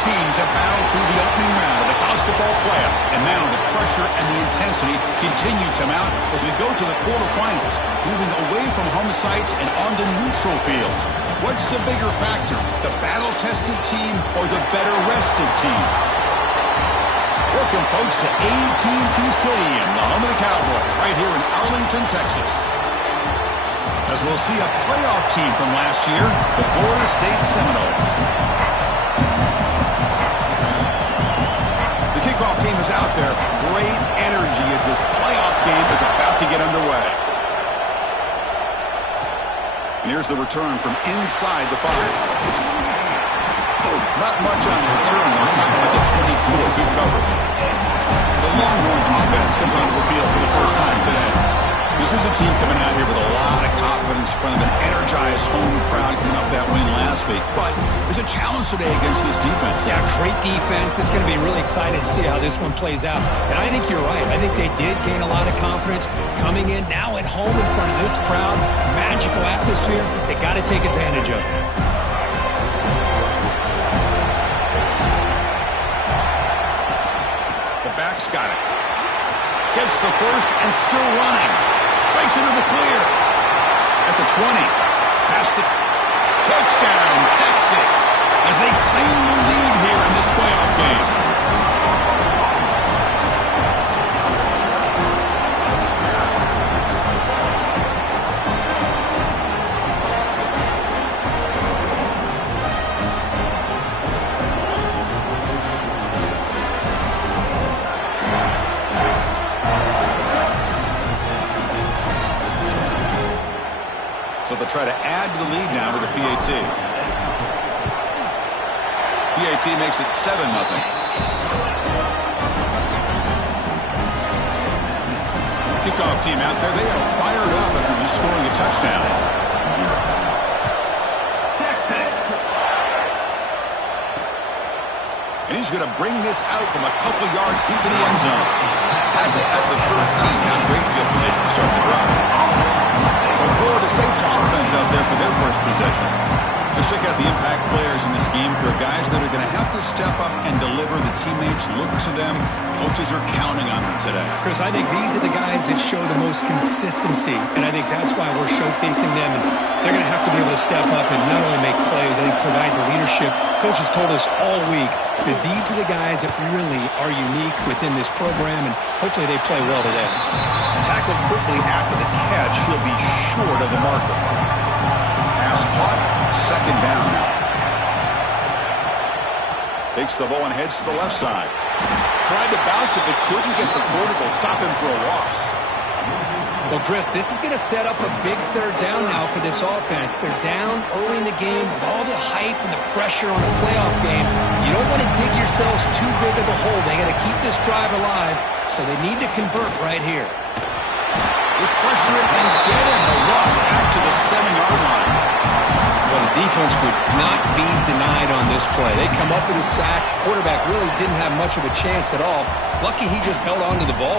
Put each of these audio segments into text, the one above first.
teams have battled through the opening round of the college football playoff, and now the pressure and the intensity continue to mount as we go to the quarterfinals, moving away from home sites and onto neutral fields. What's the bigger factor, the battle-tested team or the better-rested team? Welcome, folks, to AT&T Stadium, the home of the Cowboys, right here in Arlington, Texas. As we'll see a playoff team from last year, the Florida State Seminoles. The kickoff team is out there. Great energy as this playoff game is about to get underway. And here's the return from inside the 5. Not much on the return this time at the 24. Good coverage. The Longhorns offense comes onto the field for the first time today. This is a team coming out here with a lot of confidence in front of an energized home crowd coming off that win last week. But there's a challenge today against this defense. Yeah, great defense. It's going to be really exciting to see how this one plays out. And I think you're right. I think they did gain a lot of confidence coming in now at home in front of this crowd. Magical atmosphere. They got to take advantage of it. The back's got it. Gets the first and still running. Breaks into the clear. At the 20. Past the touchdown, Texas, as they claim the lead here in this playoff game. So they'll try to add to the lead now with a PAT. PAT makes it 7-0. Kickoff team out there. They are fired up after just scoring a touchdown. Texas. And he's going to bring this out from a couple yards deep in the end zone. Tackle at the 13. Now great field position to start the drive. So Florida State's offense out there for their first possession. Let's check out the impact players in this game. For guys that are going to have to step up and deliver. The teammates look to them. Coaches are counting on them today. Chris, I think these are the guys that show the most consistency, and I think that's why we're showcasing them. And they're going to have to be able to step up and not only make plays, I think provide the leadership. Coach has told us all week that these are the guys that really are unique within this program, and hopefully they play well today. Tackled quickly after the catch. He'll be short of the marker. Pass caught. Second down now. Takes the ball and heads to the left side. Tried to bounce it, but couldn't get the cortical. Stop him for a loss. Well, Chris, this is going to set up a big third down now for this offense. They're down early in the game with all the hype and the pressure on a playoff game. You don't want to dig yourselves too big of a hole. They got to keep this drive alive, so they need to convert right here. They pressure it and get him. The loss back to the 7-yard line. Well, the defense would not be denied on this play. They come up with a sack. Quarterback really didn't have much of a chance at all. Lucky he just held on to the ball.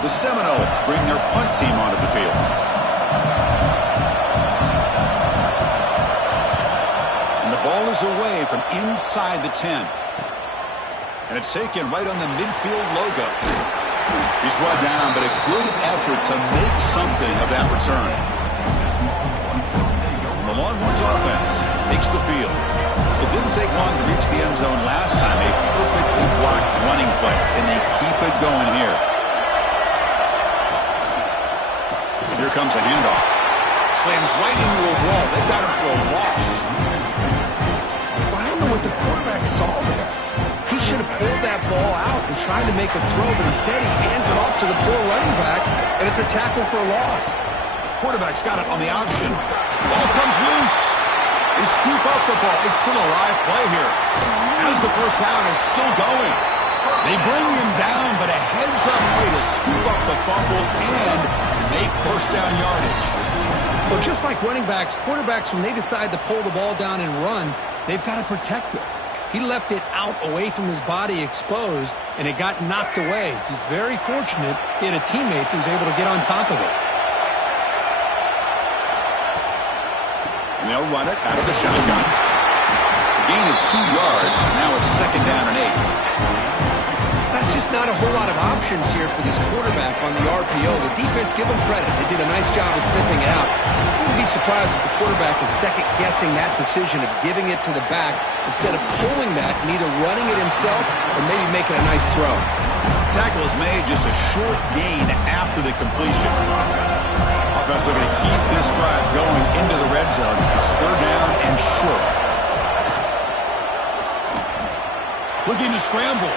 The Seminoles bring their punt team onto the field. And the ball is away from inside the 10. And it's taken right on the midfield logo. He's brought down, but a good effort to make something of that return. And the Longhorns offense takes the field. It didn't take long to reach the end zone last time. A perfectly blocked running play. And they keep it going here. Here comes a handoff. Slams right into a wall. They got him for a loss. I don't know what the quarterback saw there. He should have pulled that ball out and tried to make a throw, but instead he hands it off to the poor running back, and it's a tackle for a loss. Quarterback's got it on the option. Ball comes loose. They scoop up the ball. It's still a live play here. As the first down is still going. They bring him down, but a heads-up way to scoop up the fumble and make first down yardage. Well, just like running backs, quarterbacks, when they decide to pull the ball down and run, they've got to protect it. He left it out away from his body exposed, and it got knocked away. He's very fortunate he had a teammate who was able to get on top of it. they'll run it out of the shotgun. Gain of 2 yards. Now it's 2nd down and 8. That's just not a whole lot of options here for this quarterback on the RPO. The defense, give them credit. They did a nice job of sniffing it out. I wouldn't be surprised if the quarterback is second-guessing that decision of giving it to the back instead of pulling that and either running it himself or maybe making a nice throw. Tackle is made, just a short gain after the completion. Offense looking to keep this drive going into the red zone. It's 3rd down and short. Looking to scramble.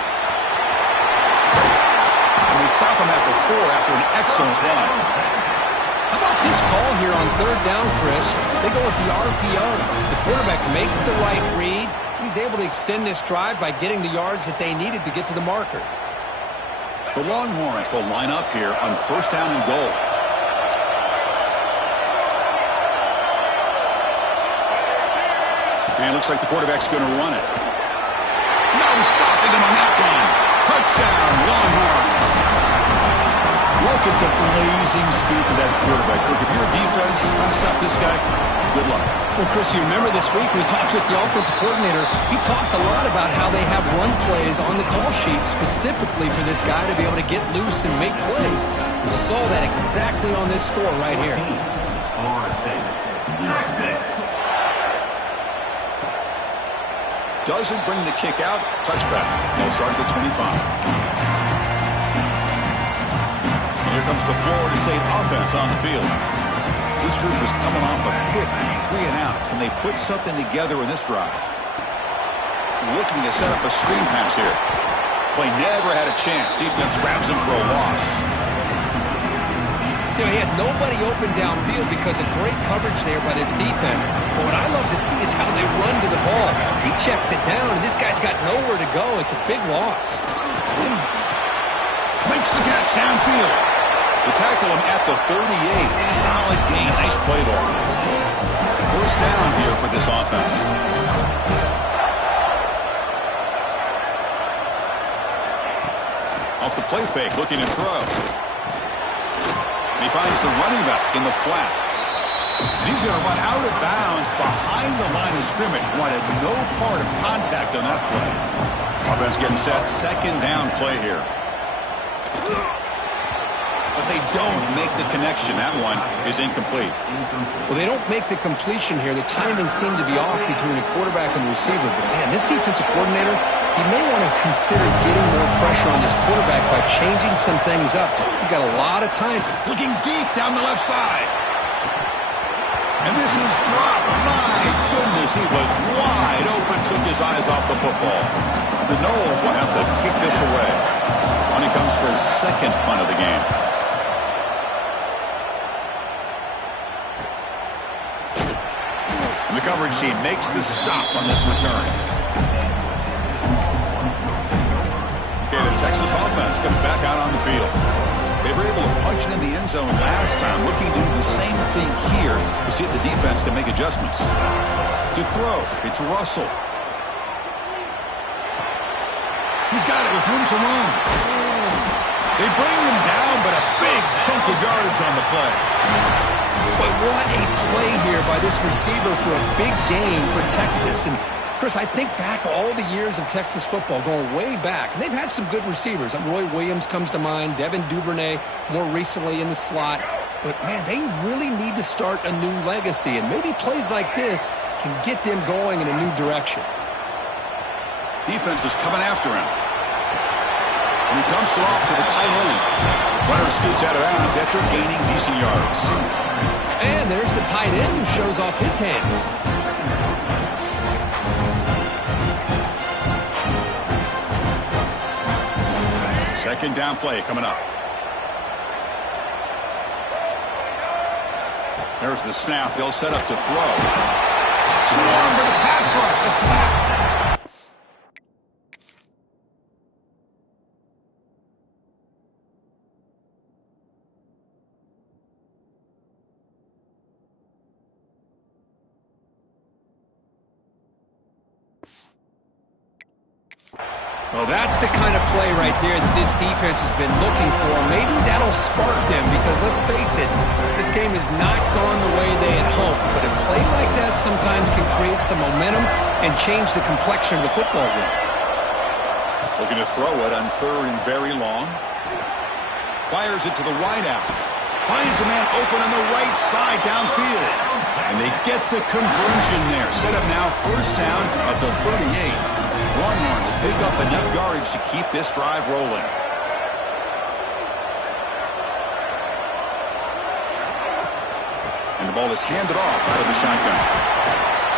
And they stop him at the 4 after an excellent run. How about this call here on 3rd down, Chris? They go with the RPO. The quarterback makes the right read. He's able to extend this drive by getting the yards that they needed to get to the marker. The Longhorns will line up here on 1st down and goal. And it looks like the quarterback's going to run it. No stopping him on that one. Touchdown, Longhorns. Look at the blazing speed of that quarterback. Kirk, if you're a defense, how to stop this guy, good luck. Well, Chris, you remember this week we talked with the offensive coordinator. He talked a lot about how they have run plays on the call sheet specifically for this guy to be able to get loose and make plays. We saw that exactly on this score right here. Doesn't bring the kick out. Touchback. They'll start at the 25. Here comes the Florida State offense on the field. This group is coming off a quick 3 and out. Can they put something together in this drive? Looking to set up a screen pass here. Play never had a chance. Defense grabs him for a loss. You know, he had nobody open downfield because of great coverage there by this defense. But what I love to see is how they run to the ball. He checks it down, and this guy's got nowhere to go. It's a big loss. Makes the catch downfield. They tackle him at the 38. Solid gain. Nice play there. 1st down here for this offense. Off the play fake, looking to throw. He finds the running back in the flat. And he's going to run out of bounds behind the line of scrimmage. Wanted no part of contact on that play. Offense getting set. 2nd down play here. But they don't make the connection. That one is incomplete. Well, they don't make the completion here. The timing seemed to be off between the quarterback and the receiver. But, man, this defensive coordinator, he may want to consider getting more pressure on this quarterback by changing some things up. He's got a lot of time. Looking deep down the left side. And this is dropped. My goodness, he was wide open. Took his eyes off the football. The Noles will have to kick this away. On he comes for his 2nd punt of the game. And the coverage team makes the stop on this return. Okay, the Texas offense comes back out on the field. They were able to punch it in the end zone last time. Looking to do the same thing here to see if the defense can make adjustments. To throw, it's Russell. He's got it with room to run. They bring him down, but a big chunk of yardage on the play. But what a play here by this receiver for a big gain for Texas. And Chris, I think back all the years of Texas football, going way back. And they've had some good receivers. Roy Williams comes to mind, Devin Duvernay more recently in the slot. But, man, they really need to start a new legacy. And maybe plays like this can get them going in a new direction. Defense is coming after him. And he dumps it off to the tight end. Runner scoots out of bounds after gaining decent yards. And there's the tight end who shows off his hands. 2nd down play coming up. There's the snap. They'll set up to throw. Swarm for the pass rush. A sack. Well, that's the kind of play right there that this defense has been looking for. Maybe that'll spark them because, let's face it, this game has not gone the way they had hoped. But a play like that sometimes can create some momentum and change the complexion of the football game. Looking to throw it on 3rd and very long. Fires it to the wideout. Finds a man open on the right side downfield. And they get the conversion there. Set up now 1st down at the 38. Longhorns pick up enough yardage to keep this drive rolling. And the ball is handed off out of the shotgun.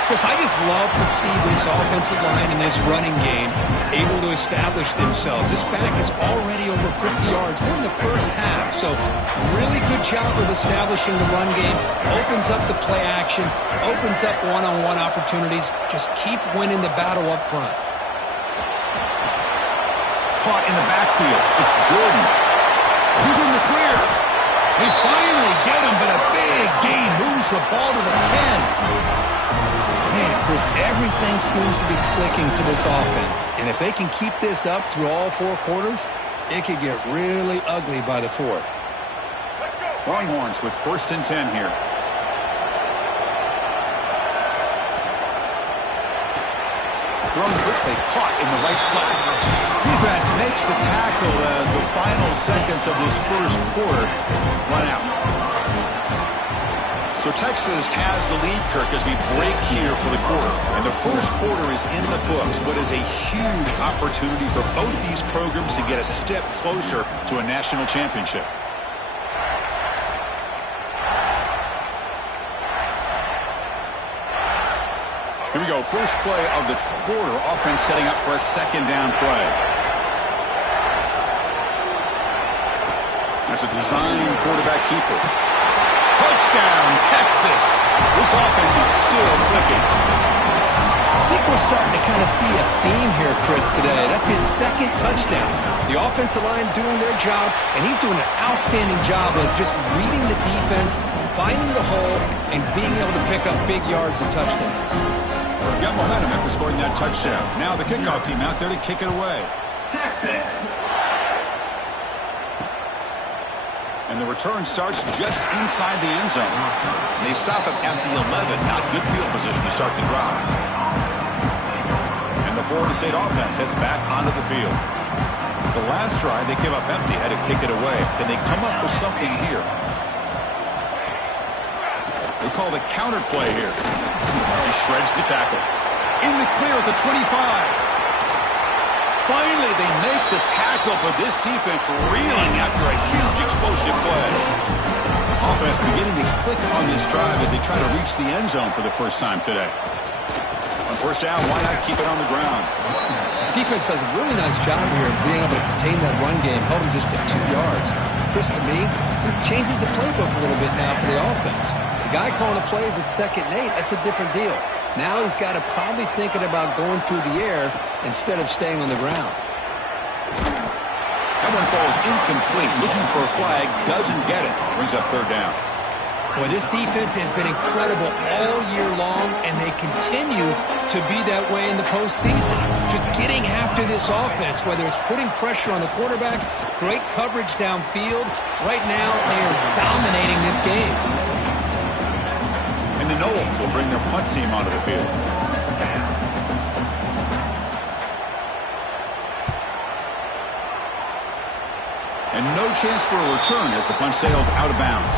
Chris, I just love to see this offensive line in this running game able to establish themselves. This back is already over 50 yards. We're in the first half, so really good job of establishing the run game. Opens up the play action, opens up one-on-one opportunities. Just keep winning the battle up front. Caught in the backfield. It's Jordan. Who's in the clear? They finally get him, but a big gain moves the ball to the 10. Man, Chris, everything seems to be clicking for this offense. And if they can keep this up through all 4 quarters, it could get really ugly by the 4th. Longhorns with 1st and 10 here. Thrown quickly, caught in the right flat. Defense makes the tackle as the final seconds of this 1st quarter run out. So Texas has the lead, Kirk, as we break here for the quarter. And the 1st quarter is in the books, but is a huge opportunity for both these programs to get a step closer to a national championship. Here we go, first play of the quarter. Offense setting up for a 2nd down play. That's a design quarterback keeper. Touchdown, Texas. This offense is still clicking. I think we're starting to kind of see a theme here, Chris, today. That's his 2nd touchdown. The offensive line doing their job, and he's doing an outstanding job of just reading the defense, finding the hole, and being able to pick up big yards and touchdowns. Got momentum after scoring that touchdown. Now the kickoff team out there to kick it away. Texas. And the return starts just inside the end zone. They stop him at the 11. Not good field position to start the drive. And the Florida State offense heads back onto the field. The last drive they came up empty, had to kick it away. Then they come up with something here. They call the counter play here. He shreds the tackle. In the clear at the 25. Finally, they make the tackle, but this defense reeling after a huge explosive play. Offense beginning to click on this drive as they try to reach the end zone for the first time today. On 1st down, why not keep it on the ground? Defense does a really nice job here of being able to contain that run game, held him just at 2 yards. Chris, to me, this changes the playbook a little bit now for the offense. The guy calling the plays at 2nd and 8, that's a different deal. Now he's got to probably thinking about going through the air instead of staying on the ground. That one falls incomplete. Looking for a flag, doesn't get it. Brings up 3rd down. Well, this defense has been incredible all year long, and they continue to be that way in the postseason. Just getting after this offense, whether it's putting pressure on the quarterback, great coverage downfield. Right now, they are dominating this game. And the Knowles will bring their punt team onto the field. And no chance for a return as the punt sails out of bounds.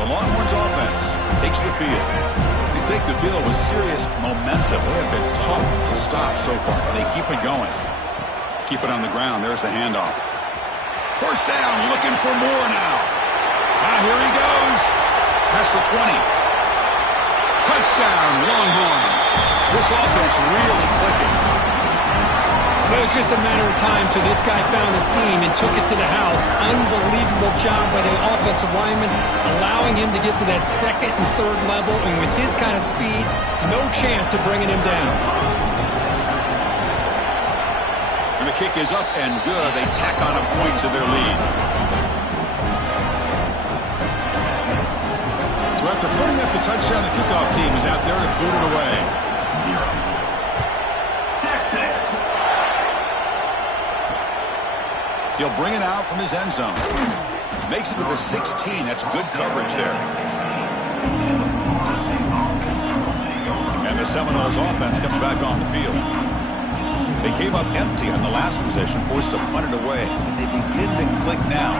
The Longhorns offense takes the field. They take the field with serious momentum. They have been tough to stop so far, and they keep it going. Keep it on the ground. There's the handoff. 1st down, looking for more now. Here he goes. Past the 20. Touchdown, Longhorns. This offense really clicking. It was just a matter of time till this guy found a seam and took it to the house. Unbelievable job by the offensive lineman, allowing him to get to that 2nd and 3rd level, and with his kind of speed, no chance of bringing him down. And the kick is up and good. They tack on a point to their lead. So after putting up the touchdown, the kickoff team is out there to boot it away. He'll bring it out from his end zone. Makes it to the 16. That's good coverage there. And the Seminoles offense comes back on the field. They came up empty on the last possession, forced to punt it away. And they begin to click now.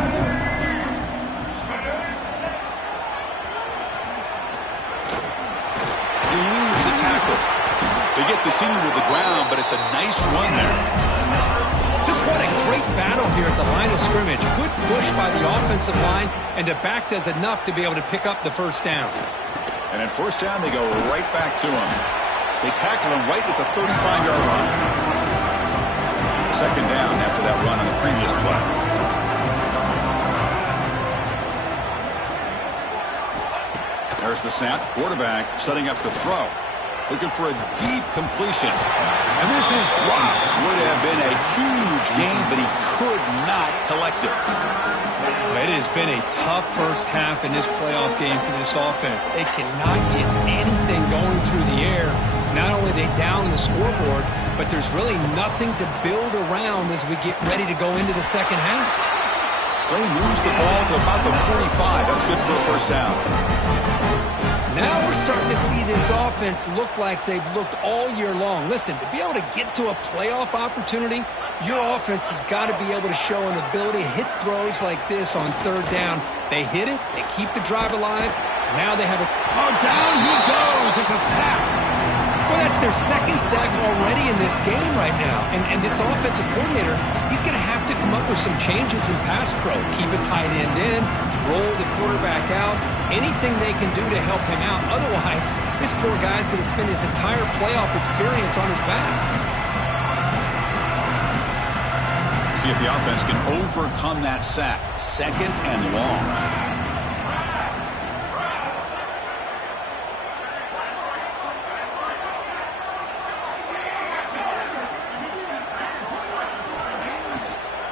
He eludes a tackle. They get the senior to the ground, but it's a nice run there. Just what a great battle here at the line of scrimmage. Good push by the offensive line, and the back does enough to be able to pick up the first down. And at first down, they go right back to him. They tackle him right at the 35-yard line. Second down after that run on the previous play. There's the snap. Quarterback setting up the throw. Looking for a deep completion. And this is dropped. Would have been a huge gain, but he could not collect it. It has been a tough first half in this playoff game for this offense. They cannot get anything going through the air. Not only are they down the scoreboard, but there's really nothing to build around as we get ready to go into the second half. They moves the ball to about the 45. That's good for a first down. Now we're starting to see this offense look like they've looked all year long. Listen, to be able to get to a playoff opportunity, your offense has got to be able to show an ability to hit throws like this on third down. They hit it. They keep the drive alive. Now they have a... Oh, down he goes. It's a sack. Well, that's their second sack already in this game right now. And this offensive coordinator, he's going to have to come up with some changes in pass pro. Keep a tight end in, roll the quarterback out, anything they can do to help him out. Otherwise, this poor guy's going to spend his entire playoff experience on his back. See if the offense can overcome that sack. Second and long.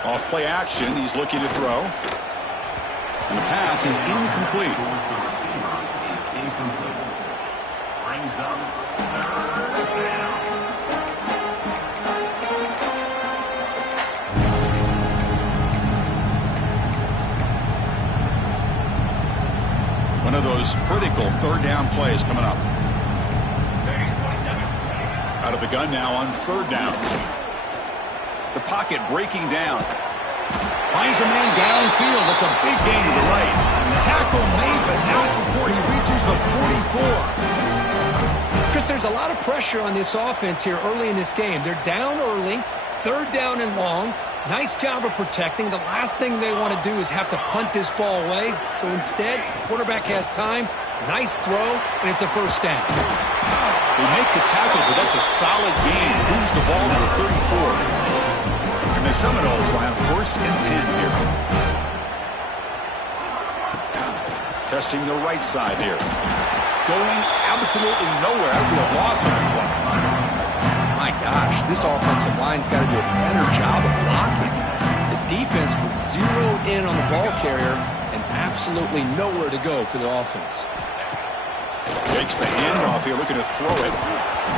Off play action, he's looking to throw. And the pass is incomplete. Brings up third down. One of those critical third down plays coming up. Out of the gun now on third down. The pocket breaking down. Finds a man downfield. That's a big gain to the right. Tackle made, but not before he reaches the 44. Chris, there's a lot of pressure on this offense here early in this game. They're down early, third down and long. Nice job of protecting. The last thing they want to do is have to punt this ball away. So instead, the quarterback has time. Nice throw, and it's a first down. They make the tackle, but that's a solid gain. Moves the ball to the 34. And the Seminoles will have first and 10 here. Testing the right side here. Going absolutely nowhere. That would be a loss on the play. My gosh, this offensive line's got to do a better job of blocking. The defense was zeroed in on the ball carrier and absolutely nowhere to go for the offense. Takes the handoff here, looking to throw it.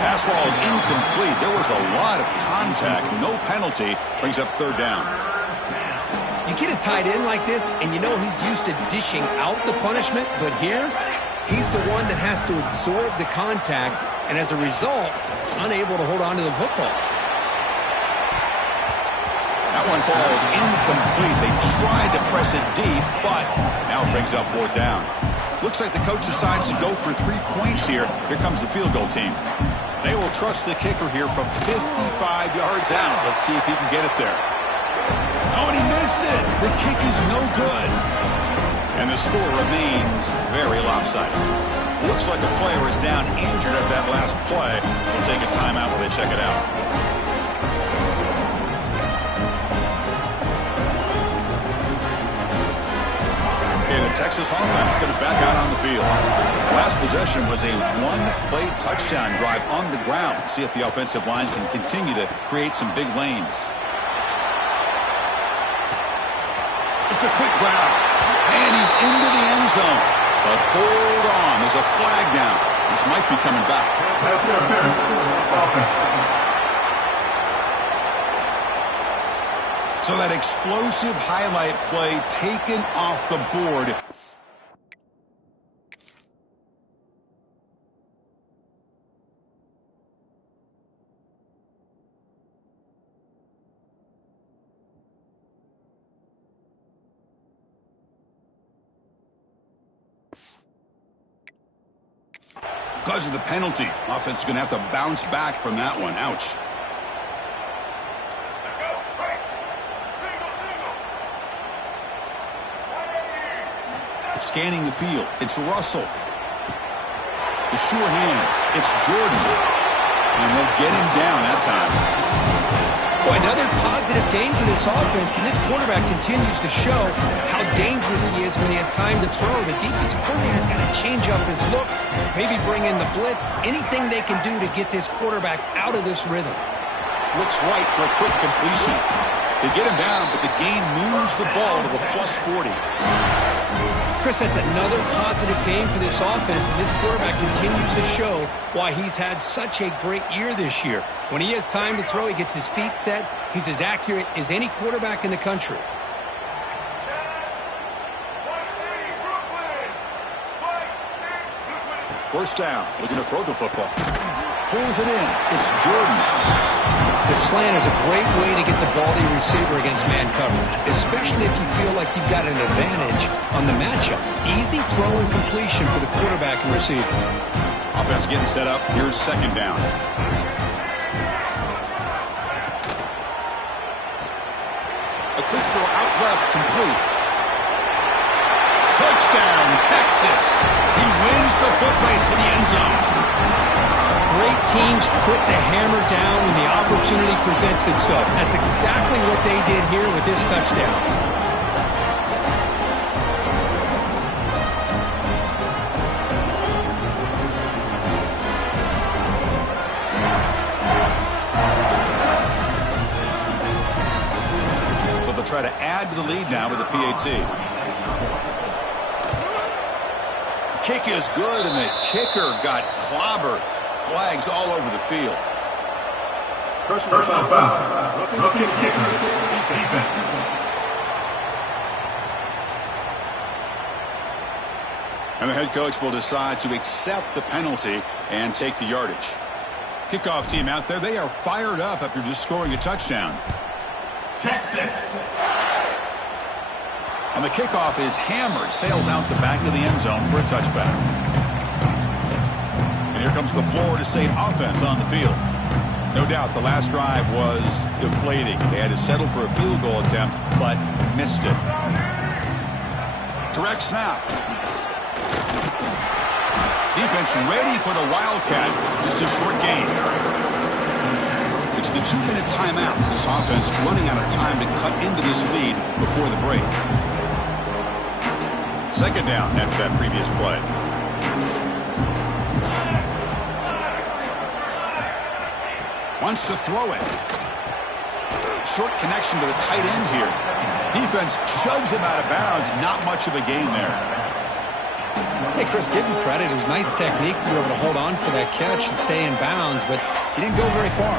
Pass ball is incomplete. There was a lot of contact. No penalty. Brings up third down. You get a tight end like this, and you know he's used to dishing out the punishment, but here, he's the one that has to absorb the contact, and as a result, he's unable to hold on to the football. That one falls incomplete. They tried to press it deep, but now it brings up fourth down. Looks like the coach decides to go for 3 points here. Here comes the field goal team. They will trust the kicker here from 55 yards out. Let's see if he can get it there. Oh, and he missed it. The kick is no good. And the score remains very lopsided. Looks like a player is down injured at that last play. We'll take a timeout while they check it out. The Texas offense comes back out on the field. The last possession was a one-play touchdown drive on the ground. See if the offensive line can continue to create some big lanes. It's a quick grab. And he's into the end zone. But hold on. There's a flag down. This might be coming back. So that explosive highlight play taken off the board. Because of the penalty, offense is going to have to bounce back from that one. Ouch. Scanning the field, it's Russell. The sure hands, it's Jordan. And they'll get him down that time. Boy, another positive game for this offense, and this quarterback continues to show how dangerous he is when he has time to throw. The defensive coordinator's got to change up his looks, maybe bring in the blitz, anything they can do to get this quarterback out of this rhythm. Looks right for a quick completion. They get him down, but the game moves the ball to the plus 40. Chris, that's another positive game for this offense, and this quarterback continues to show why he's had such a great year this year. When he has time to throw, he gets his feet set. He's as accurate as any quarterback in the country. First down, looking to throw the football. Pulls it in. It's Jordan. The slant is a great way to get the ball to your receiver against man coverage, especially if you feel like you've got an advantage on the matchup. Easy throw and completion for the quarterback and receiver. Offense getting set up. Here's second down. A quick throw out left, complete. Touchdown, Texas. He wins the foot race to the end zone. Great teams put the hammer down when the opportunity presents itself. That's exactly what they did here with this touchdown. So they'll try to add to the lead now with the PAT. Kick is good, and the kicker got clobbered. Flags all over the field. Personal foul. Looking kicker. Defense. And the head coach will decide to accept the penalty and take the yardage. Kickoff team out there, they are fired up after just scoring a touchdown. Texas. And the kickoff is hammered, sails out the back of the end zone for a touchback. Here comes the Florida State offense on the field. No doubt the last drive was deflating. They had to settle for a field goal attempt, but missed it. Direct snap. Defense ready for the Wildcat. Just a short gain. It's the 2-minute timeout. This offense running out of time to cut into this lead before the break. Second down after that previous play. Wants to throw it. Short connection to the tight end here. Defense shoves him out of bounds. Not much of a gain there. Hey, Chris, give him credit. It was nice technique to be able to hold on for that catch and stay in bounds, but he didn't go very far.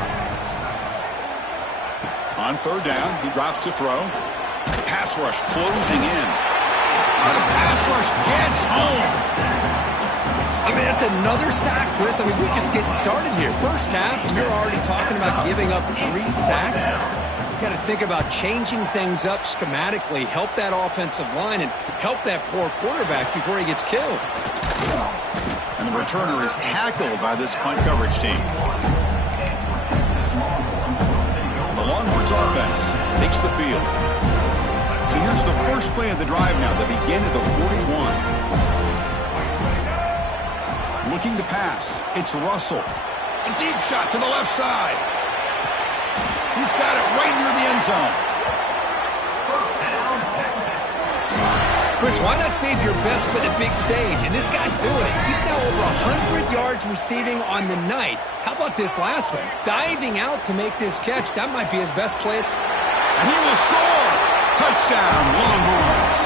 On third down, he drops to throw. Pass rush closing in. The pass rush gets home. I mean, that's another sack, Chris. I mean, we're just getting started here. First half, and you're already talking about giving up 3 sacks. You've got to think about changing things up schematically, help that offensive line, and help that poor quarterback before he gets killed. And the returner is tackled by this punt coverage team. The Longhorns offense takes the field. So here's the first play of the drive now. They begin at the 41. Looking to pass. It's Russell. A deep shot to the left side. He's got it right near the end zone. Chris, why not save your best for the big stage? And this guy's doing it. He's now over 100 yards receiving on the night. How about this last one? Diving out to make this catch. That might be his best play. And he will score. Touchdown, Longhorns.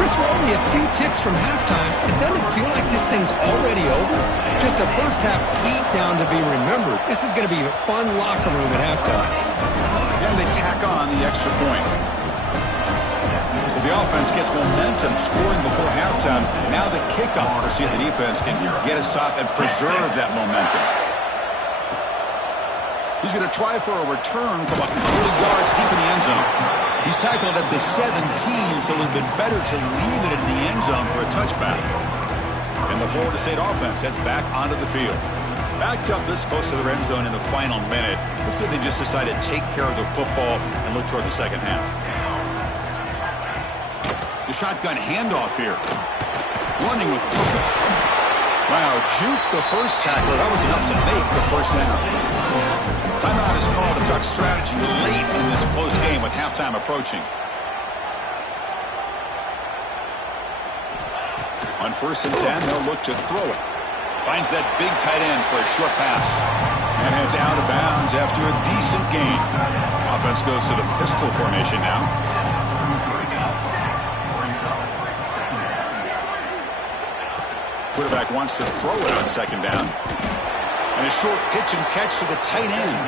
Chris, Chris, we're only a few ticks from halftime. It doesn't feel like this thing's already over. Just a first-half beatdown to be remembered. This is going to be a fun locker room at halftime. And they tack on the extra point. So the offense gets momentum scoring before halftime. Now the kickoff to see if the defense can get a stop and preserve that momentum. He's going to try for a return from a couple of yards deep in the end zone. He's tackled at the 17, so it would have been better to leave it in the end zone for a touchback. And the Florida State offense heads back onto the field. Backed up this close to their end zone in the final minute. Let's see if they just decide to take care of the football and look toward the second half. The shotgun handoff here. Running with purpose. Wow, juke the first tackler. That was enough to make the first down. Timeout is called to talk strategy late in this close game with halftime approaching. On 1st and 10, they'll look to throw it. Finds that big tight end for a short pass. And heads out of bounds after a decent gain. Offense goes to the pistol formation now. Quarterback wants to throw it on 2nd down. And a short pitch and catch to the tight end.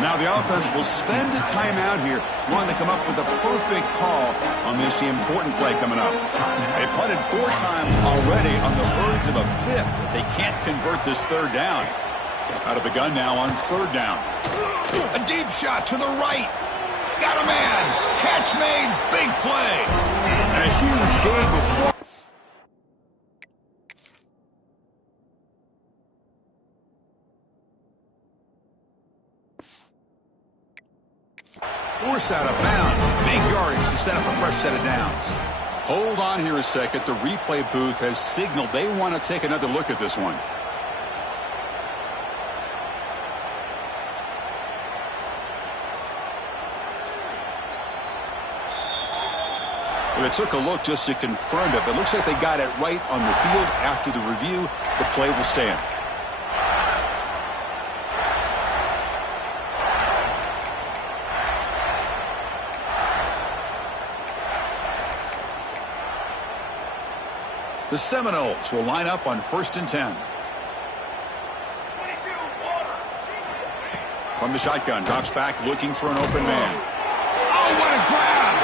Now the offense will spend a timeout here, wanting to come up with a perfect call on this important play coming up. They punted 4 times already on the verge of a 5th. They can't convert this 3rd down. Out of the gun now on 3rd down. A deep shot to the right. Got a man. Catch made. Big play. And a huge gain before. Force out of bounds. Big yardage to set up a fresh set of downs. Hold on here a second. The replay booth has signaled they want to take another look at this one. Well, they took a look just to confirm it, but it looks like they got it right on the field. After the review, the play will stand. The Seminoles will line up on 1st and 10. From the shotgun, drops back looking for an open man. Oh, what a grab!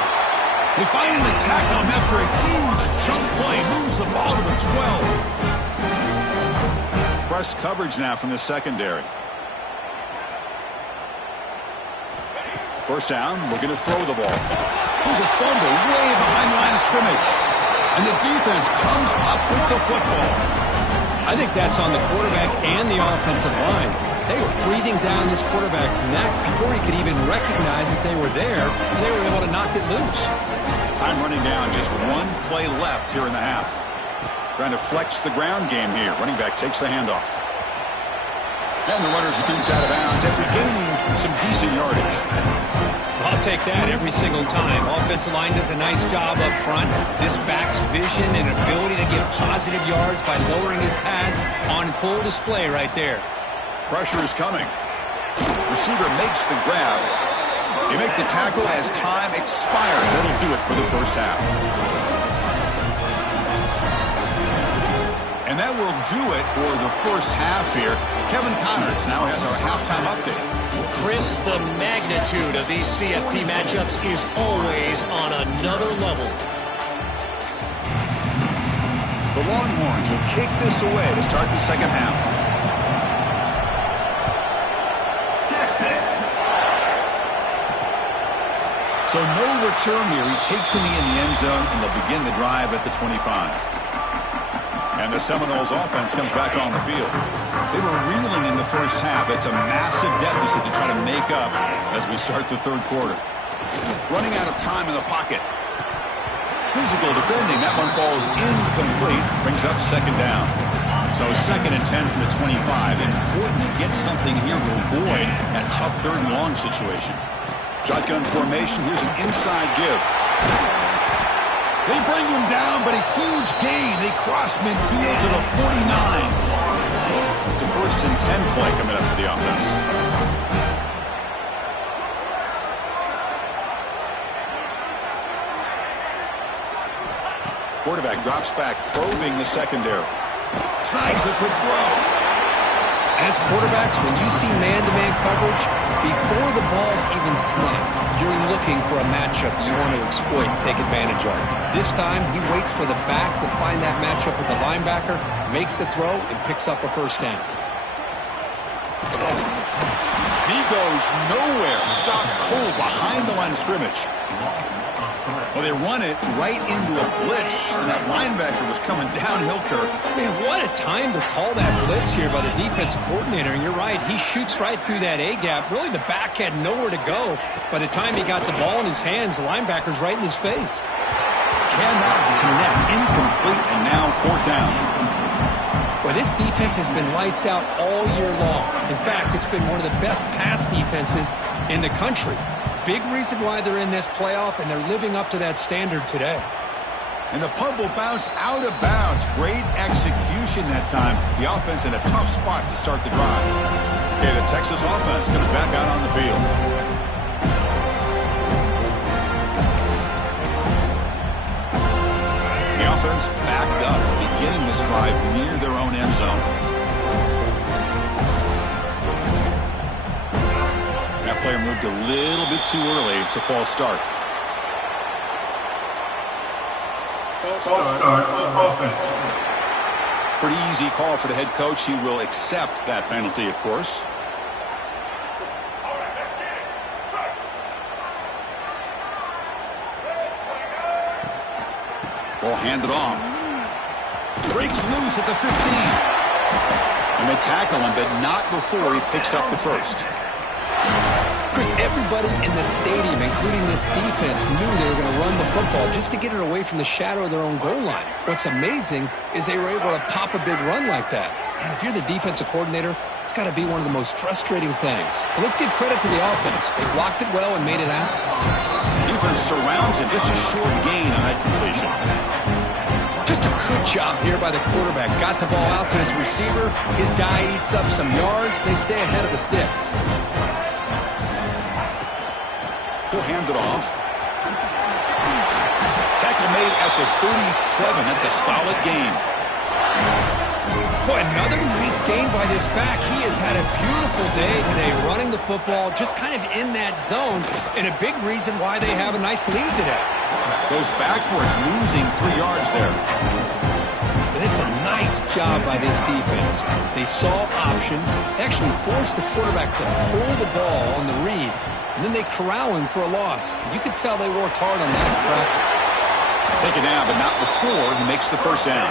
They finally tackle him after a huge chunk play. Moves the ball to the 12. Press coverage now from the secondary. 1st down, we're going to throw the ball. There's a fumble way behind the line of scrimmage. And the defense comes up with the football. I think that's on the quarterback and the offensive line. They were breathing down this quarterback's neck before he could even recognize that they were there, and they were able to knock it loose. Time running down, just 1 play left here in the half. Trying to flex the ground game here. Running back takes the handoff. And the runner scoots out of bounds after gaining some decent yardage. I'll take that every single time. Offensive line does a nice job up front. This back's vision and ability to get positive yards by lowering his pads on full display right there. Pressure is coming. Receiver makes the grab. They make the tackle as time expires. That'll do it for the first half. And that will do it for the first half here. Kevin Connors now has our halftime update. Chris, the magnitude of these CFP matchups is always on another level. The Longhorns will kick this away to start the second half. Texas. So no return here. He takes it in the end zone, and they'll begin the drive at the 25. And the Seminoles offense comes back on the field. They were reeling in the first half. It's a massive deficit to try to make up as we start the 3rd quarter. Running out of time in the pocket. Physical defending. That one falls incomplete. Brings up 2nd down. So 2nd and 10 from the 25. Important to get something here to avoid that tough 3rd and long situation. Shotgun formation. Here's an inside give. They bring him down, but a huge gain. They cross midfield to the 49. It's a 1st and 10 play coming up for the offense. Quarterback drops back, probing the secondary. Tries the quick throw. As quarterbacks, when you see man-to-man coverage, before the ball's even snapped, you're looking for a matchup that you want to exploit and take advantage of. This time, he waits for the back to find that matchup with the linebacker, makes the throw, and picks up a first down. He goes nowhere. Stopped cold behind the line of scrimmage. Well, they run it right into a blitz, and that linebacker was coming downhill, Kirk. Man, what a time to call that blitz here by the defensive coordinator. And you're right, he shoots right through that A-gap. Really, the back had nowhere to go. By the time he got the ball in his hands, the linebacker's right in his face. Cannot connect. Incomplete, and now fourth down. Well, this defense has been lights out all year long. In fact, it's been one of the best pass defenses in the country. Big reason why they're in this playoff, and they're living up to that standard today. And the punt will bounce out of bounds. Great execution that time. The offense in a tough spot to start the drive. Okay, the Texas offense comes back out on the field. The offense backed up, beginning this drive near their own end zone. That player moved a little bit too early. It's a false start. False start, offense. Pretty easy call for the head coach. He will accept that penalty, of course. Ball handed off. Breaks loose at the 15. And they tackle him, but not before he picks up the first. Chris, everybody in the stadium, including this defense, knew they were going to run the football just to get it away from the shadow of their own goal line. What's amazing is they were able to pop a big run like that. And if you're the defensive coordinator, it's got to be one of the most frustrating things. But let's give credit to the offense. They blocked it well and made it out. Defense surrounds him. Just a short gain on that completion. Just a good job here by the quarterback. Got the ball out to his receiver. His guy eats up some yards. They stay ahead of the sticks. He'll hand it off. Tackle made at the 37. That's a solid gain. Boy, another nice game by this back. He has had a beautiful day today running the football, just kind of in that zone, and a big reason why they have a nice lead today. Goes backwards, losing 3 yards there. But it's a nice job by this defense. They saw option, actually forced the quarterback to pull the ball on the read, and then they corral him for a loss. You could tell they worked hard on that in practice. Take it down, but not before he makes the first down.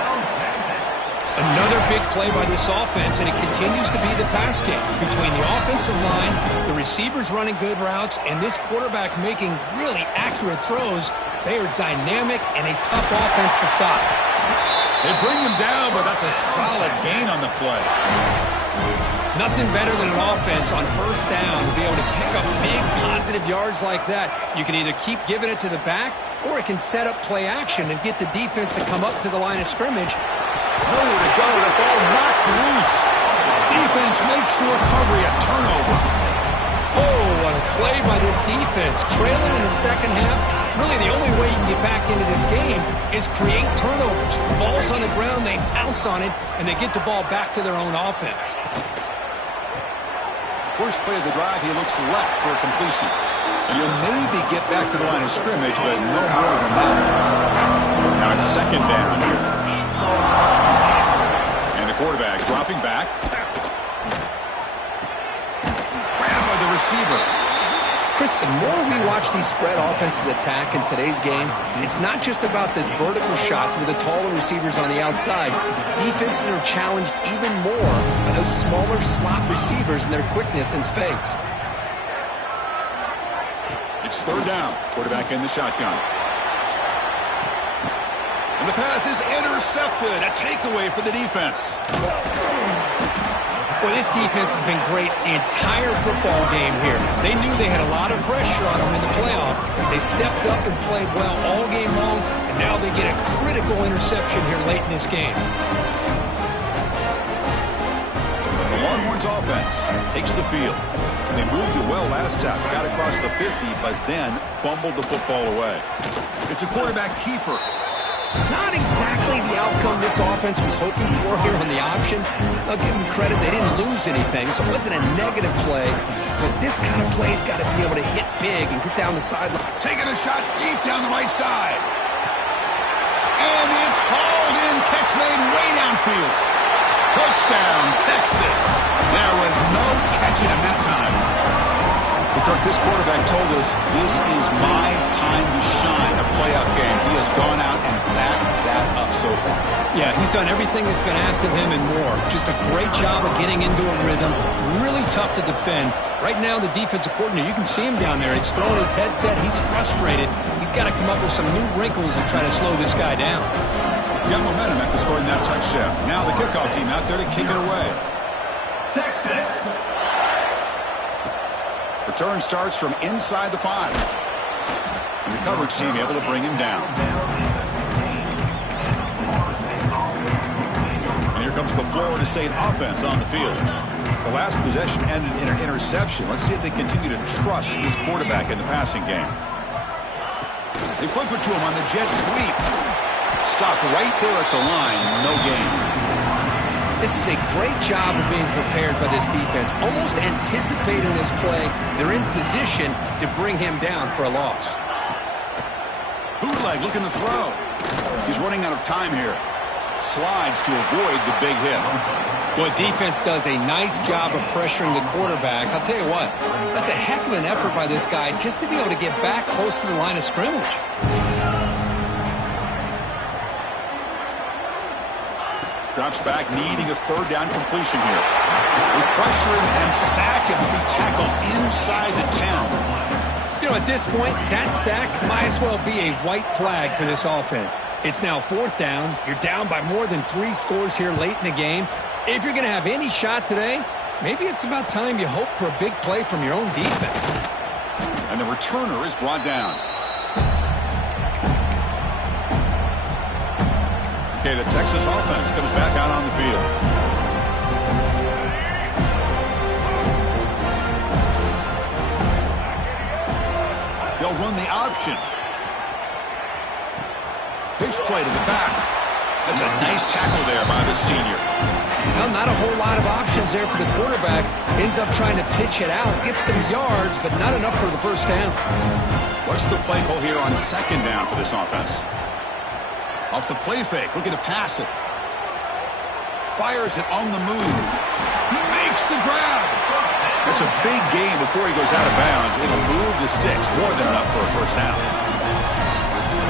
Another big play by this offense, and it continues to be the pass game. Between the offensive line, the receivers running good routes, and this quarterback making really accurate throws, they are dynamic and a tough offense to stop. They bring him down, but that's a solid gain on the play. Nothing better than an offense on first down to be able to pick up big positive yards like that. You can either keep giving it to the back, or it can set up play action and get the defense to come up to the line of scrimmage. Nowhere to go. The ball knocked loose. Defense makes the recovery, a turnover. Oh, what a play by this defense. Trailing in the second half, really the only way you can get back into this game is create turnovers. The ball's on the ground, they pounce on it, and they get the ball back to their own offense. First play of the drive, he looks left for a completion. And you'll maybe get back to the line of scrimmage, but no more than that. Now it's second down here. And the quarterback dropping back. Grab by the receiver. Chris, the more we watch these spread offenses attack in today's game, it's not just about the vertical shots with the taller receivers on the outside. Defenses are challenged even more by those smaller slot receivers and their quickness in space. It's third down. Quarterback in the shotgun. And the pass is intercepted. A takeaway for the defense. Well, this defense has been great the entire football game here. They knew they had a lot of pressure on them in the playoff. They stepped up and played well all game long, and now they get a critical interception here late in this game. The Longhorns offense takes the field. They moved it well last time, got across the 50, but then fumbled the football away. It's a quarterback keeper. Not exactly the outcome this offense was hoping for here on the option. I'll give them credit, they didn't lose anything, so it wasn't a negative play. But this kind of play's got to be able to hit big and get down the sideline. Taking a shot deep down the right side. And it's hauled in, catch made way downfield. Touchdown, Texas. There was no catching him that time. But Kirk, this quarterback told us this is my time to shine, a playoff game. He has gone out and backed that up so far. Yeah, he's done everything that's been asked of him and more. Just a great job of getting into a rhythm. Really tough to defend. Right now, the defensive coordinator, you can see him down there. He's throwing his headset. He's frustrated. He's got to come up with some new wrinkles and try to slow this guy down. Got momentum after scoring that touchdown. Now the kickoff team out there to kick it away. Texas. Return starts from inside the 5. And the coverage team able to bring him down. And here comes the Florida State offense on the field. The last possession ended in an interception. Let's see if they continue to trust this quarterback in the passing game. They flip it to him on the jet sweep. Stopped right there at the line. No gain. This is a great job of being prepared by this defense. Almost anticipating this play. They're in position to bring him down for a loss. Bootleg looking to throw. He's running out of time here. Slides to avoid the big hit. Well, defense does a nice job of pressuring the quarterback. I'll tell you what, that's a heck of an effort by this guy just to be able to get back close to the line of scrimmage. Drops back, needing a third down completion here. With pressure and sack, and will be tackled inside the 10. You know, at this point, that sack might as well be a white flag for this offense. It's now 4th down. You're down by more than 3 scores here late in the game. If you're going to have any shot today, maybe it's about time you hope for a big play from your own defense. And the returner is brought down. Okay, the Texas offense comes back out on the field. They'll run the option. Pitch play to the back. That's a nice tackle there by the senior. Well, not a whole lot of options there for the quarterback. Ends up trying to pitch it out. Gets some yards, but not enough for the first down. What's the play call here on 2nd down for this offense? Off the play fake, looking to pass it. Fires it on the move. He makes the grab. That's a big gain before he goes out of bounds. It'll move the sticks, more than enough for a first down.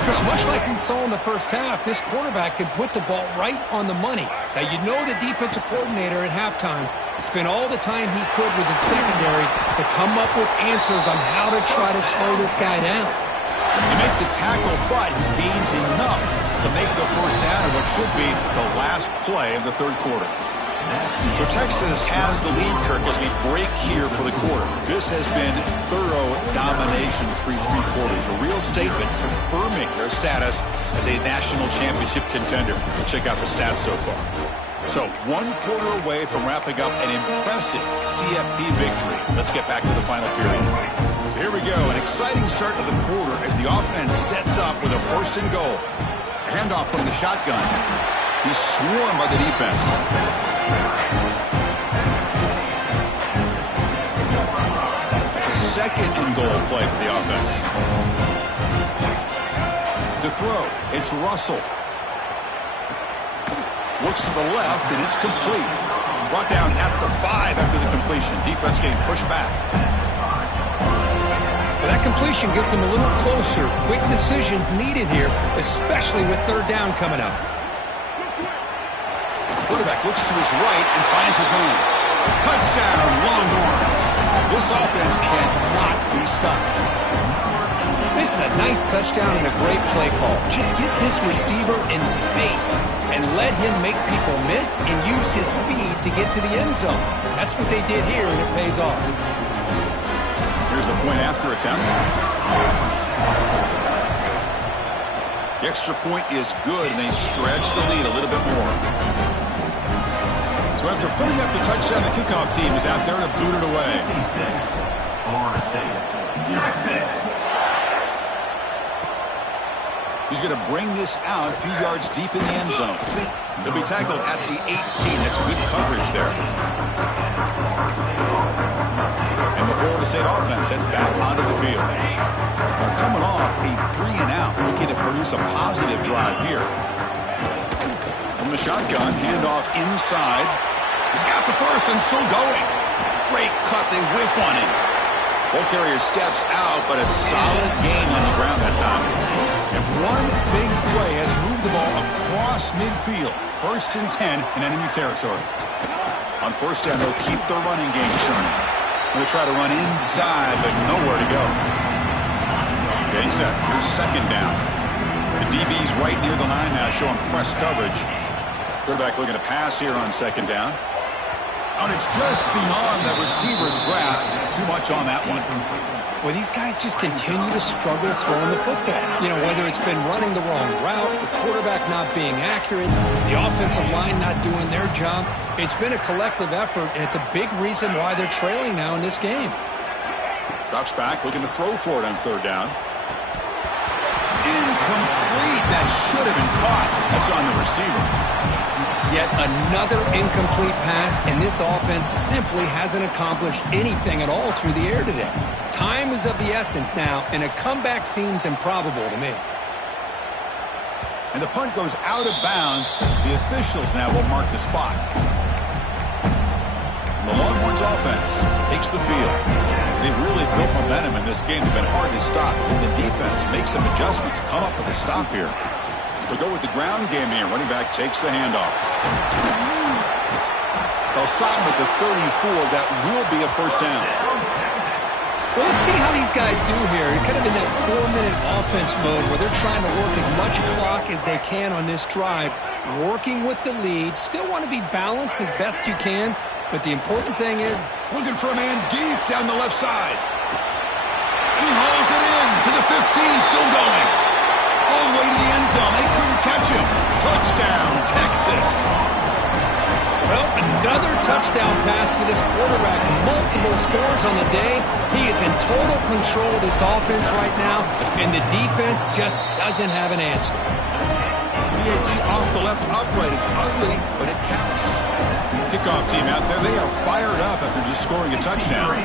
Chris, much like we saw in the first half, this quarterback can put the ball right on the money. Now, you know the defensive coordinator at halftime spent all the time he could with his secondary to come up with answers on how to try to slow this guy down. You make the tackle, but he gains enough to make the first down in what should be the last play of the 3rd quarter. So Texas has the lead, Kirk, as we break here for the quarter. This has been thorough domination through 3 quarters. A real statement confirming their status as a national championship contender. We'll check out the stats so far. So 1 quarter away from wrapping up an impressive CFP victory. Let's get back to the final period. So here we go, an exciting start to the quarter as the offense sets up with a 1st and goal. Handoff from the shotgun. He's swarmed by the defense. It's a 2nd and goal play for the offense. To throw, it's Russell. Looks to the left, and it's complete. Brought down at the 5 after the completion. Defense getting pushed back. But that completion gets him a little closer. Quick decisions needed here, especially with 3rd down coming up. Quarterback looks to his right and finds his man. Touchdown, Longhorns. This offense cannot be stopped. This is a nice touchdown and a great play call. Just get this receiver in space and let him make people miss and use his speed to get to the end zone. That's what they did here, and it pays off. Here's the point after attempt. The extra point is good, and they stretch the lead a little bit more. So after putting up the touchdown, the kickoff team is out there to boot it away. He's going to bring this out a few yards deep in the end zone. He'll be tackled at the 18. That's good coverage there. And the Florida State offense heads back onto the field. They're coming off a 3-and-out, looking to produce a positive drive here. From the shotgun, handoff inside. He's got the first and still going. Great cut. They whiff on him. Ball carrier steps out, but a solid gain on the ground that time. And one big play has moved the ball across midfield. 1st and 10 in enemy territory. On 1st down, they'll keep their running game churning. Going to try to run inside, but nowhere to go. Getting set. Here's 2nd down. The DB's right near the line now, showing press coverage. Quarterback looking to pass here on 2nd down. And it's just beyond the receiver's grasp. Too much on that one. Well, these guys just continue to struggle throwing the football. You know, whether it's been running the wrong route, the quarterback not being accurate, the offensive line not doing their job. It's been a collective effort, and it's a big reason why they're trailing now in this game. Drops back, looking to throw for it on 3rd down. Incomplete. That should have been caught. That's on the receiver. Yet another incomplete pass, and this offense simply hasn't accomplished anything at all through the air today. Time is of the essence now, and a comeback seems improbable to me. And the punt goes out of bounds. The officials now will mark the spot. The Longhorns offense takes the field. They've really built momentum in this game. They've been hard to stop. And the defense makes some adjustments, come up with a stop here. They'll go with the ground game here. Running back takes the handoff. They'll stop him with the 34. That will be a 1st down. Well, let's see how these guys do here. You're kind of in that 4-minute offense mode where they're trying to work as much clock as they can on this drive, working with the lead. Still want to be balanced as best you can, but the important thing is looking for a man deep down the left side. And he hauls it in to the 15, still going. All the way to the end zone. They couldn't catch him. Touchdown, Texas. Well, another touchdown pass for this quarterback. Multiple scores on the day. He is in total control of this offense right now, and the defense just doesn't have an answer. PAT off the left upright. It's ugly, but it counts. Kickoff team out there. They are fired up after just scoring a touchdown.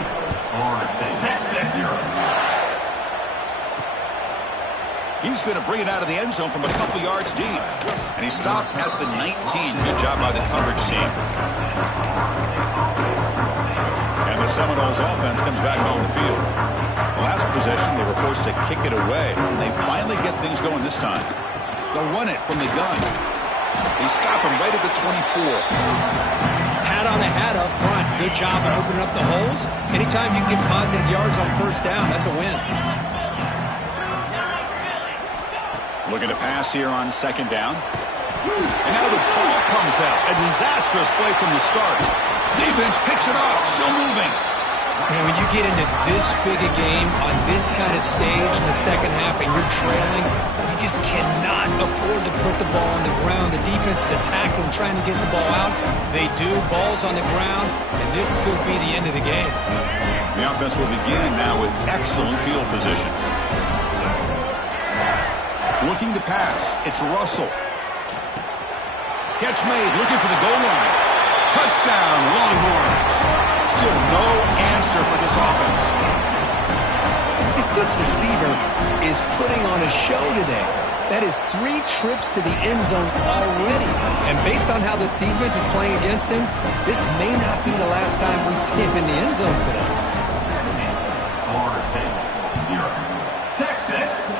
He's going to bring it out of the end zone from a couple yards deep. And he stopped at the 19. Good job by the coverage team. And the Seminoles offense comes back on the field. The last possession, they were forced to kick it away. And they finally get things going this time. They'll run it from the gun. They stop him right at the 24. Hat on a hat up front. Good job of opening up the holes. Anytime you get positive yards on 1st down, that's a win. Looking to pass here on 2nd down. And now the ball comes out. A disastrous play from the start. Defense picks it up. Still moving. Man, when you get into this big a game on this kind of stage in the 2nd half and you're trailing, you just cannot afford to put the ball on the ground. The defense is attacking, trying to get the ball out. They do. Ball's on the ground, and this could be the end of the game. The offense will begin now with excellent field position. Looking to pass. It's Russell. Catch made. Looking for the goal line. Touchdown, Longhorns. Still no answer for this offense. This receiver is putting on a show today. That is 3 trips to the end zone already. And based on how this defense is playing against him, this may not be the last time we see him in the end zone today. Florida State, 0. Texas.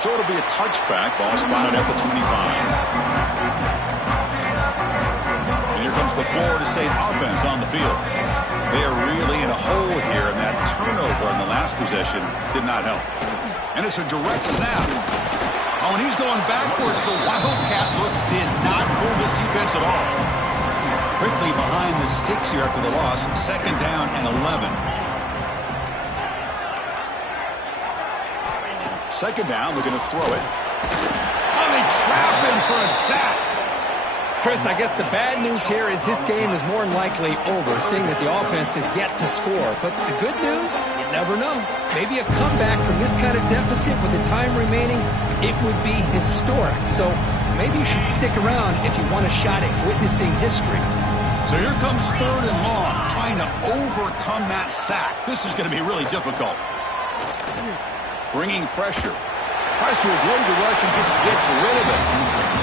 So it'll be a touchback. Ball spotted at the 25. And here comes the Florida State offense on the field. They are really in a hole here, and that turnover on the last possession did not help. And it's a direct snap. Oh, and he's going backwards. The Wildcat look did not fool this defense at all. Quickly behind the sticks here after the loss. 2nd down and 11. 2nd down, looking to throw it. Oh, they trap him for a sack. Chris, I guess the bad news here is this game is more than likely over, seeing that the offense is yet to score. But the good news, you never know. Maybe a comeback from this kind of deficit with the time remaining, it would be historic. So maybe you should stick around if you want a shot at witnessing history. So here comes 3rd and long, trying to overcome that sack. This is going to be really difficult. Bringing pressure. Tries to avoid the rush and just gets rid of it.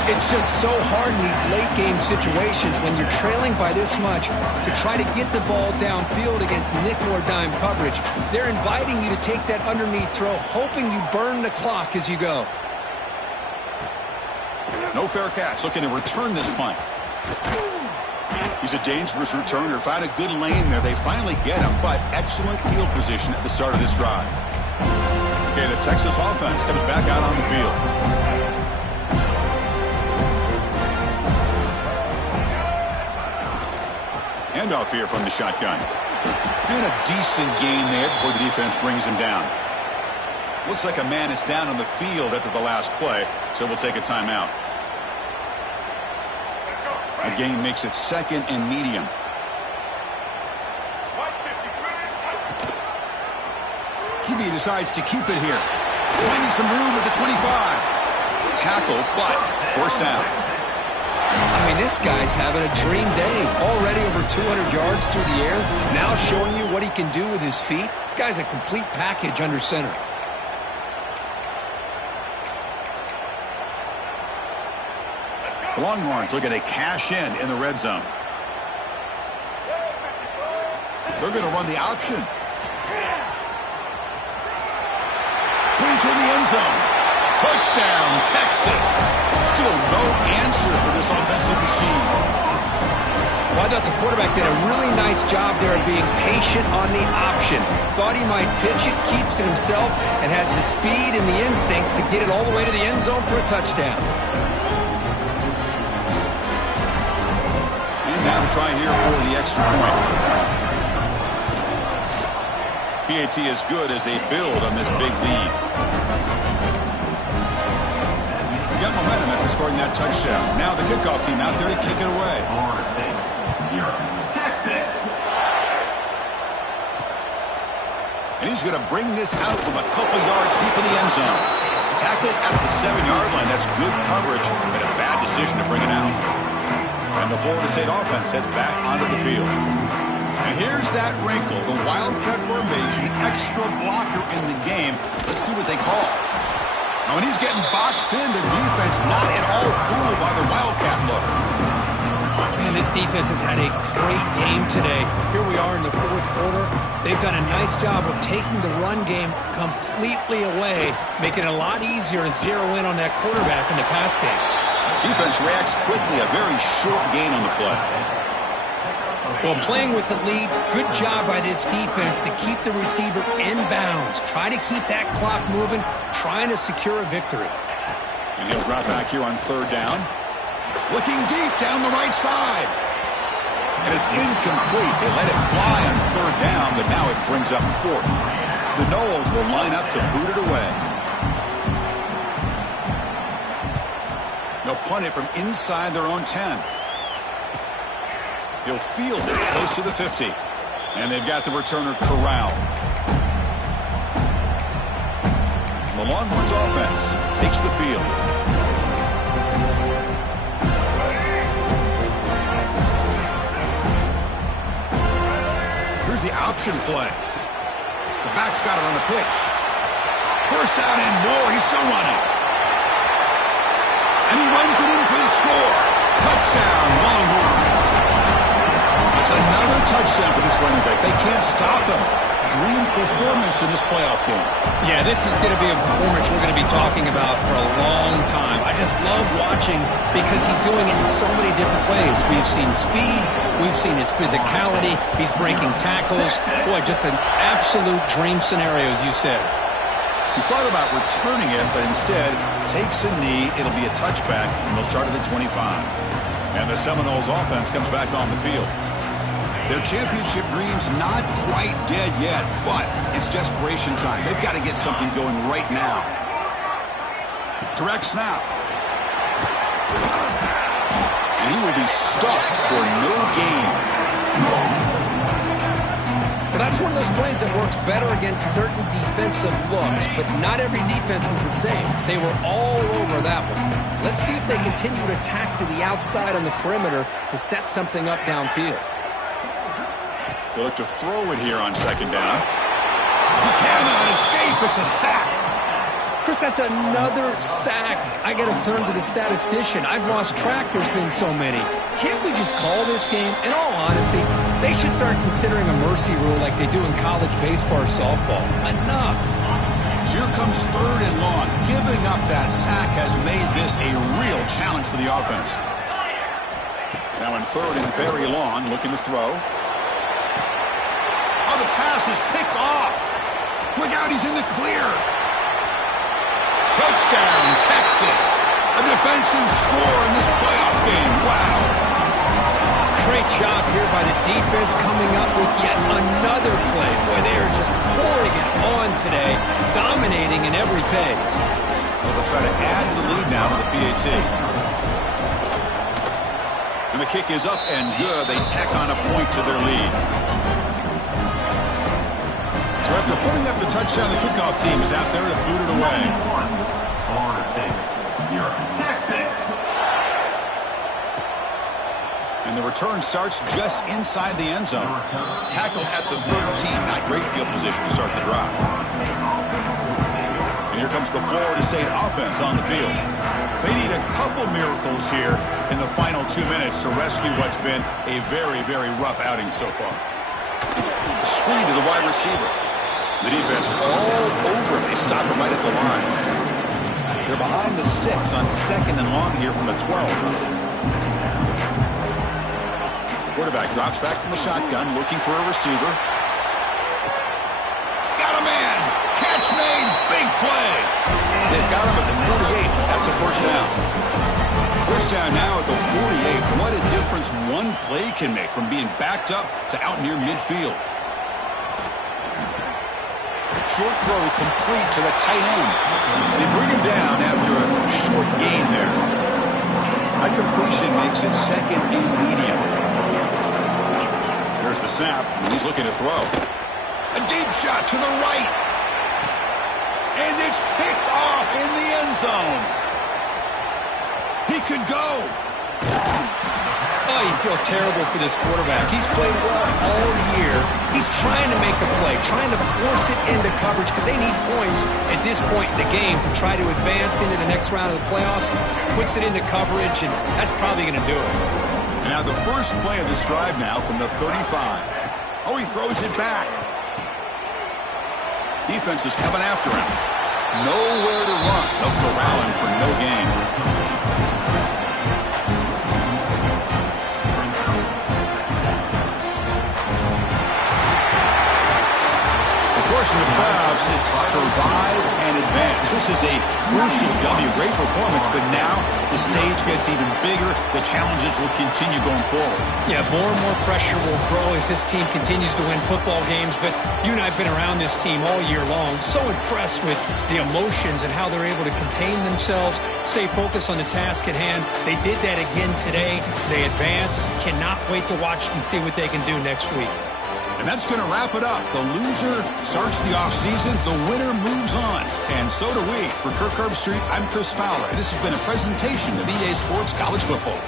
It's just so hard in these late-game situations when you're trailing by this much to try to get the ball downfield against nickel or dime coverage. They're inviting you to take that underneath throw, hoping you burn the clock as you go. No fair catch. Looking to return this punt. He's a dangerous returner. Found a good lane there. They finally get him, but excellent field position at the start of this drive. Okay, the Texas offense comes back out on the field. Handoff here from the shotgun. Doing a decent gain there before the defense brings him down. Looks like a man is down on the field after the last play, so we'll take a timeout. A gain makes it 2nd and medium. QB decides to keep it here. Finding some room at the 25. Tackle, but forced down. I mean, this guy's having a dream day. Already over 200 yards through the air. Now showing you what he can do with his feet. This guy's a complete package under center. The Longhorns looking to cash in the red zone. They're going to run the option. Clean toward the end zone. Touchdown, Texas. Still no answer for this offensive machine. Well, I thought the quarterback did a really nice job there of being patient on the option. Thought he might pitch it, keeps it himself, and has the speed and the instincts to get it all the way to the end zone for a touchdown. And now to try here for the extra point. PAT is good as they build on this big lead. Got momentum after scoring that touchdown. Now the kickoff team out there to kick it away. Florida State, 0. Texas. And he's going to bring this out from a couple yards deep in the end zone. Tackled at the 7-yard line. That's good coverage, but a bad decision to bring it out. And the Florida State offense heads back onto the field. And here's that wrinkle, the Wildcat formation, extra blocker in the game. Let's see what they call. Now, when he's getting boxed in, the defense not at all fooled by the Wildcat look. Man, this defense has had a great game today. Here we are in the 4th quarter. They've done a nice job of taking the run game completely away, making it a lot easier to zero in on that quarterback in the pass game. Defense reacts quickly, a very short gain on the play. Well, playing with the lead, good job by this defense to keep the receiver in bounds. Try to keep that clock moving, trying to secure a victory. And he'll drop back here on 3rd down. Looking deep down the right side. And it's incomplete. They let it fly on 3rd down, but now it brings up 4th. The Noles will line up to boot it away. They'll punt it from inside their own 10. He'll field it close to the 50. And they've got the returner corralled. The Longhorns offense takes the field. Here's the option play. The back's got it on the pitch. First down and more. He's still running. And he runs it in for the score. Touchdown, Longhorns. It's another touchdown for this running back. They can't stop him. Dream performance in this playoff game. Yeah, this is going to be a performance we're going to be talking about for a long time. I just love watching because he's doing it in so many different ways. We've seen speed. We've seen his physicality. He's breaking tackles. Boy, just an absolute dream scenario, as you said. He thought about returning it, but instead takes a knee. It'll be a touchback, and they'll start at the 25. And the Seminoles offense comes back on the field. Their championship dream's not quite dead yet, but it's desperation time. They've got to get something going right now. Direct snap. And and he will be stuffed for no gain. Well, that's one of those plays that works better against certain defensive looks, but not every defense is the same. They were all over that one. Let's see if they continue to attack to the outside on the perimeter to set something up downfield. They look to throw it here on second down. He cannot escape. It's a sack. Chris, that's another sack. I got to turn to the statistician. I've lost track. There's been so many. Can't we just call this game? In all honesty, they should start considering a mercy rule like they do in college baseball or softball. Enough. So here comes third and long. Giving up that sack has made this a real challenge for the offense. Now in third and very long, looking to throw. Oh, the pass is picked off. Look out, he's in the clear. Touchdown, Texas. A defensive score in this playoff game. Wow. Great job here by the defense coming up with yet another play. Boy, they are just pouring it on today, dominating in every phase. Well, they'll try to add to the lead now with the PAT. And the kick is up and good. They tack on a point to their lead. So after putting up the touchdown, the kickoff team is out there to boot it away. Florida State, 0. Texas. And the return starts just inside the end zone. Tackle at the 13. Not great field position to start the drive. And here comes the Florida State offense on the field. They need a couple miracles here in the final 2 minutes to rescue what's been a very, very rough outing so far. Screen to the wide receiver. The defense all over. They stop him right at the line. They're behind the sticks on second and long here from the 12. Quarterback drops back from the shotgun, looking for a receiver. Got a man. Catch made. Big play. They've got him at the 48. That's a first down. First down now at the 48. What a difference one play can make from being backed up to out near midfield. Short throw complete to the tight end. They bring him down after a short gain there. That completion makes it second and medium. There's the snap, and he's looking to throw. A deep shot to the right. And it's picked off in the end zone. He could go. Oh, you feel terrible for this quarterback. He's played well all year. He's trying to make a play, trying to force it into coverage because they need points at this point in the game to try to advance into the next round of the playoffs. Puts it into coverage, and that's probably going to do it. And now the first play of this drive now from the 35. Oh, he throws it back. Defense is coming after him. Nowhere to run. No corralling for no gain. In the playoffs, it's survive and advance. This is a crucial W. Great performance, but now the stage gets even bigger. The challenges will continue going forward. Yeah, more and more pressure will grow as this team continues to win football games, but you and I have been around this team all year long. So impressed with the emotions and how they're able to contain themselves, stay focused on the task at hand. They did that again today. They advance. Cannot wait to watch and see what they can do next week. And that's going to wrap it up. The loser starts the offseason. The winner moves on. And so do we. For Kirk Herbstreit, I'm Chris Fowler. And this has been a presentation of EA Sports College Football.